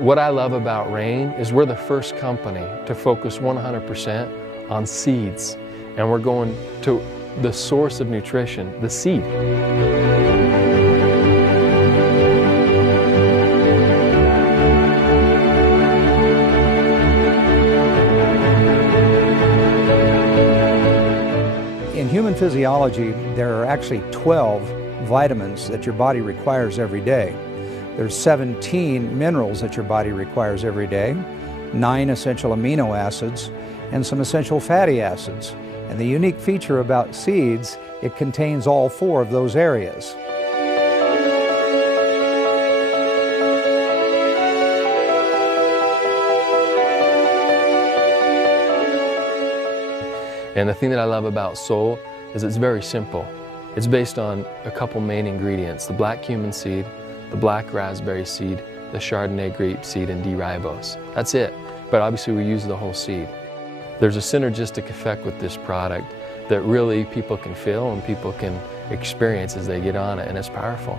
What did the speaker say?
What I love about Rain is we're the first company to focus 100% on seeds, and we're going to the source of nutrition, the seed. In human physiology, there are actually 12 vitamins that your body requires every day. There's 17 minerals that your body requires every day, 9 essential amino acids, and some essential fatty acids. And the unique feature about seeds, it contains all 4 of those areas. And the thing that I love about Soul is it's very simple. It's based on a couple main ingredients: the black cumin seed, the black raspberry seed, the Chardonnay grape seed, and D-ribose. That's it, but obviously we use the whole seed. There's a synergistic effect with this product that really people can feel and people can experience as they get on it, and it's powerful.